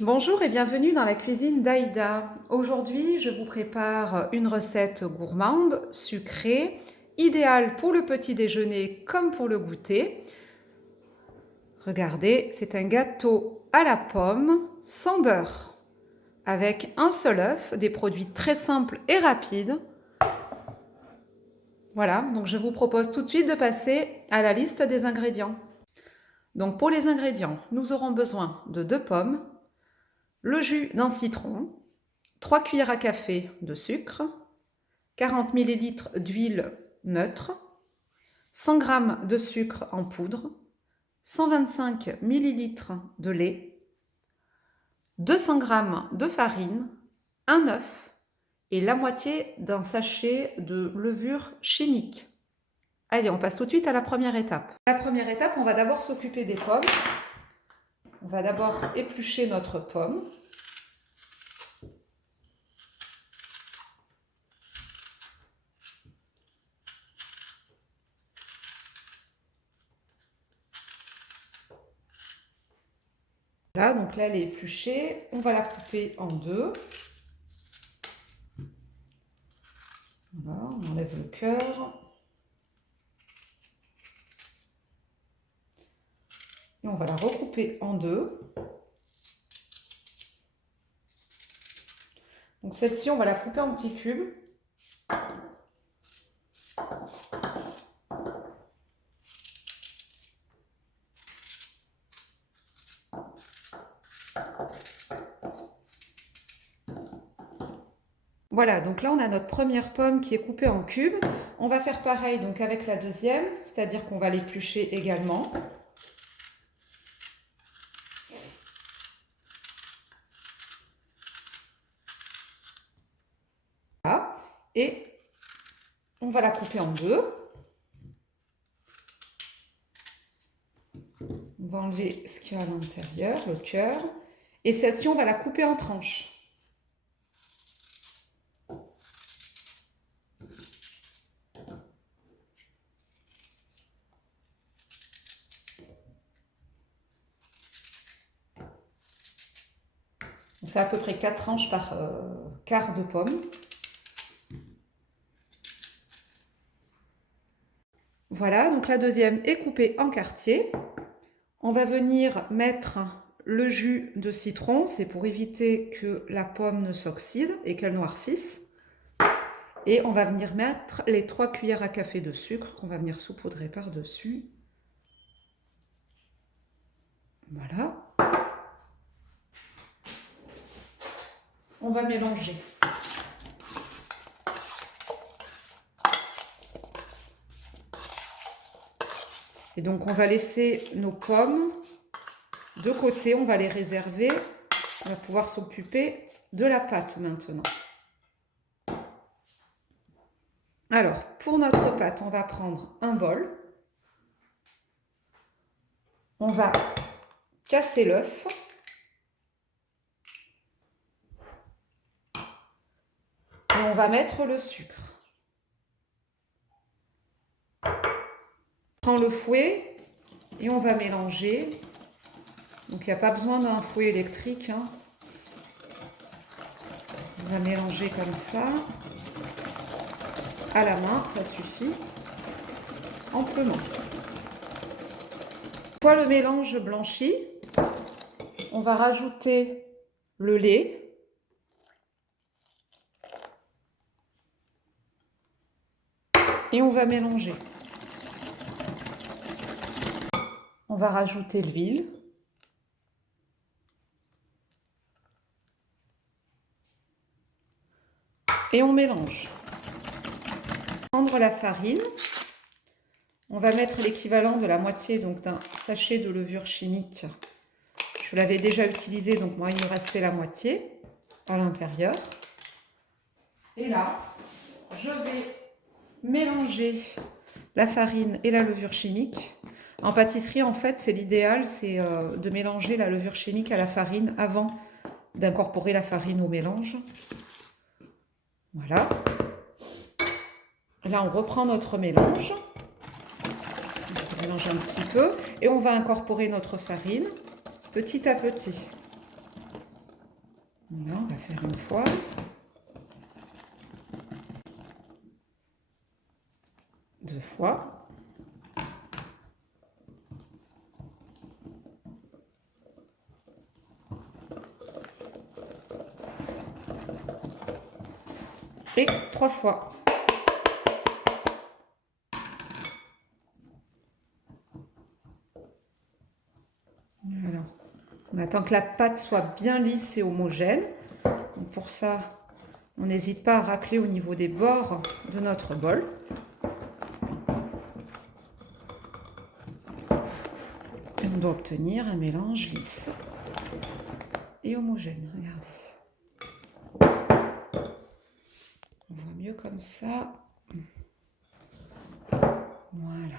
Bonjour et bienvenue dans la cuisine d'Aïda. Aujourd'hui, je vous prépare une recette gourmande, sucrée, idéale pour le petit déjeuner comme pour le goûter. Regardez, c'est un gâteau à la pomme sans beurre, avec un seul œuf, des produits très simples et rapides. Voilà, donc je vous propose tout de suite de passer à la liste des ingrédients. Donc pour les ingrédients, nous aurons besoin de 2 pommes, le jus d'un citron, 3 cuillères à café de sucre, 40 ml d'huile neutre, 100 g de sucre en poudre, 125 ml de lait, 200 g de farine, un œuf et la moitié d'un sachet de levure chimique. Allez, on passe tout de suite à la première étape. La première étape, on va d'abord s'occuper des pommes. On va d'abord éplucher notre pomme. Voilà, donc là, elle est épluchée. On va la couper en deux. Voilà, on enlève le cœur. Et on va la recouper en deux. Donc celle-ci, on va la couper en petits cubes. Voilà, donc là on a notre première pomme qui est coupée en cubes. On va faire pareil donc avec la deuxième, c'est-à-dire qu'on va l'éplucher également. Voilà. Et on va la couper en deux. On va enlever ce qu'il y a à l'intérieur, le cœur. Et celle-ci, on va la couper en tranches. On fait à peu près 4 tranches par quart de pomme. Voilà, donc la deuxième est coupée en quartiers. On va venir mettre le jus de citron, c'est pour éviter que la pomme ne s'oxyde et qu'elle noircisse. Et on va venir mettre les 3 cuillères à café de sucre qu'on va venir saupoudrer par-dessus. Voilà. On va mélanger. Et donc on va laisser nos pommes de côté, on va les réserver. On va pouvoir s'occuper de la pâte maintenant. Alors, pour notre pâte, on va prendre un bol. On va casser l'œuf. Et on va mettre le sucre. On prend le fouet et on va mélanger. Donc, il n'y a pas besoin d'un fouet électrique, hein. On va mélanger comme ça. À la main, ça suffit amplement. Une fois le mélange blanchi, on va rajouter le lait. Et on va mélanger. On va rajouter l'huile. Et on mélange. Prendre la farine. On va mettre l'équivalent de la moitié donc d'un sachet de levure chimique. Je l'avais déjà utilisé, donc moi il me restait la moitié à l'intérieur. Et là, je vais mélanger la farine et la levure chimique. En pâtisserie, en fait, c'est l'idéal, c'est de mélanger la levure chimique à la farine avant d'incorporer la farine au mélange. Voilà. Là, on reprend notre mélange. On mélange un petit peu et on va incorporer notre farine petit à petit. Voilà, on va faire une fois. Deux fois. Et trois fois. Voilà. On attend que la pâte soit bien lisse et homogène. Donc pour ça, on n'hésite pas à racler au niveau des bords de notre bol. Et on doit obtenir un mélange lisse et homogène. Regardez. On voit mieux comme ça. Voilà.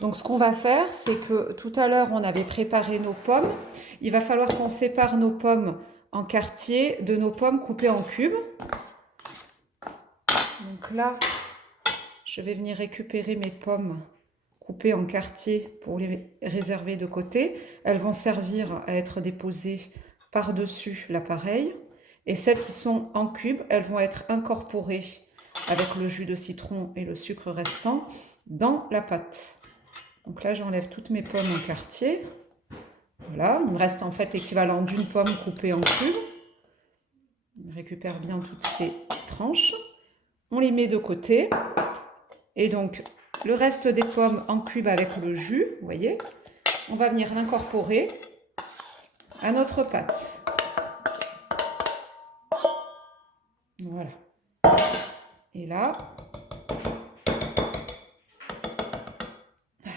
Donc ce qu'on va faire, c'est que tout à l'heure, on avait préparé nos pommes. Il va falloir qu'on sépare nos pommes en quartiers de nos pommes coupées en cubes. Donc là, je vais venir récupérer mes pommes coupées en quartiers pour les réserver de côté. Elles vont servir à être déposées par-dessus l'appareil. Et celles qui sont en cubes, elles vont être incorporées avec le jus de citron et le sucre restant dans la pâte. Donc là, j'enlève toutes mes pommes en quartier. Voilà, il me reste en fait l'équivalent d'une pomme coupée en cubes. On récupère bien toutes ces tranches. On les met de côté. Et donc, le reste des pommes en cubes avec le jus, vous voyez, on va venir l'incorporer à notre pâte. Voilà. Et là,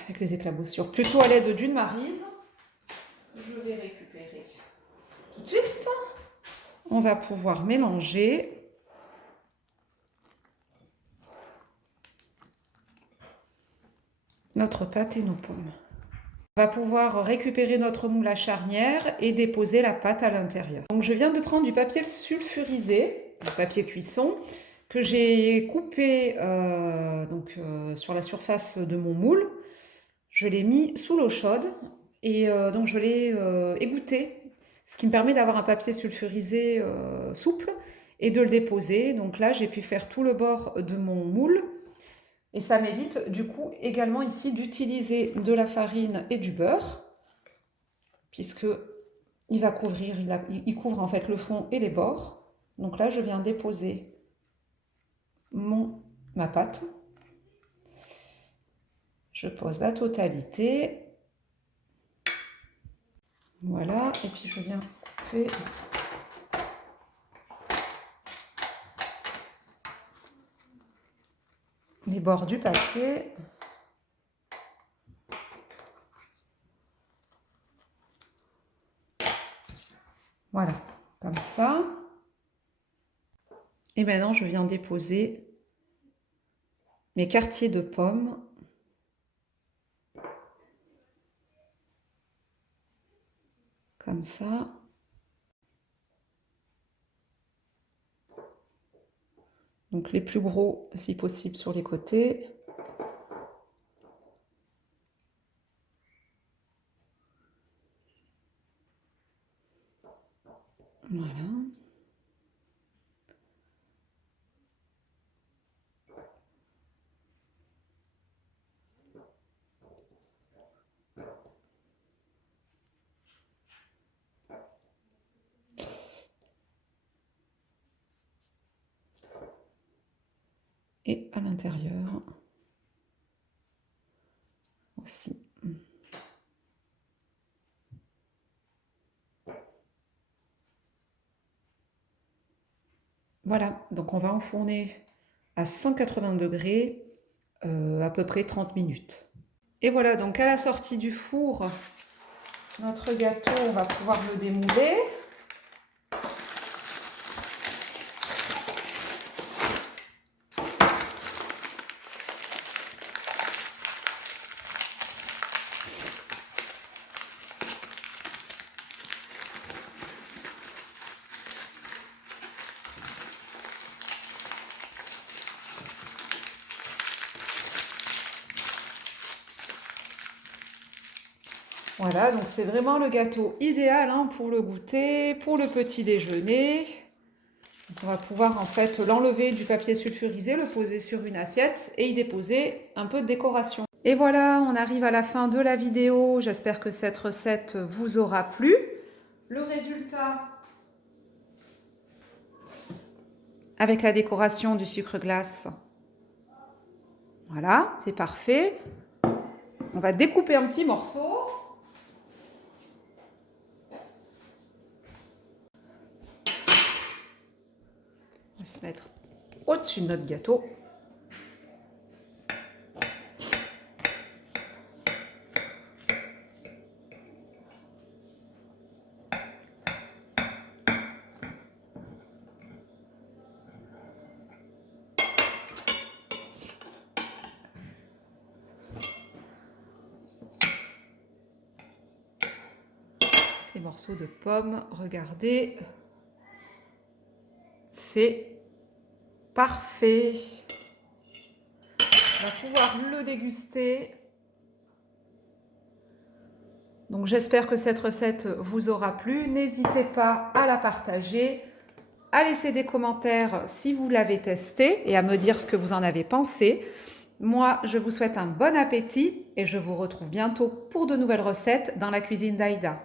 avec les éclaboussures, plutôt à l'aide d'une maryse, je vais récupérer tout de suite. On va pouvoir mélanger notre pâte et nos pommes. On va pouvoir récupérer notre moule à charnière et déposer la pâte à l'intérieur. Donc je viens de prendre du papier sulfurisé, du papier cuisson, que j'ai coupé sur la surface de mon moule. Je l'ai mis sous l'eau chaude et donc je l'ai égoutté, ce qui me permet d'avoir un papier sulfurisé souple et de le déposer. Donc là, j'ai pu faire tout le bord de mon moule. Et ça m'évite du coup également ici d'utiliser de la farine et du beurre, puisque il va couvrir, il couvre en fait le fond et les bords. Donc là, je viens déposer ma pâte. Je pose la totalité. Voilà, et puis je viens couper les bords du papier. Voilà, comme ça. Et maintenant, je viens déposer mes quartiers de pommes comme ça. Donc les plus gros, si possible, sur les côtés. Voilà. Et à l'intérieur aussi. Voilà, donc on va enfourner à 180 degrés à peu près 30 minutes. Et voilà, donc à la sortie du four, notre gâteau, on va pouvoir le démouler. Voilà, donc c'est vraiment le gâteau idéal hein, pour le goûter, pour le petit déjeuner. On va pouvoir en fait l'enlever du papier sulfurisé, le poser sur une assiette et y déposer un peu de décoration. Et voilà, on arrive à la fin de la vidéo. J'espère que cette recette vous aura plu. Le résultat avec la décoration du sucre glace. Voilà, c'est parfait. On va découper un petit morceau. On va se mettre au-dessus de notre gâteau. Les morceaux de pommes, regardez, c'est parfait. On va pouvoir le déguster. Donc j'espère que cette recette vous aura plu. N'hésitez pas à la partager, à laisser des commentaires si vous l'avez testé et à me dire ce que vous en avez pensé. Moi, je vous souhaite un bon appétit et je vous retrouve bientôt pour de nouvelles recettes dans la cuisine d'Aïda.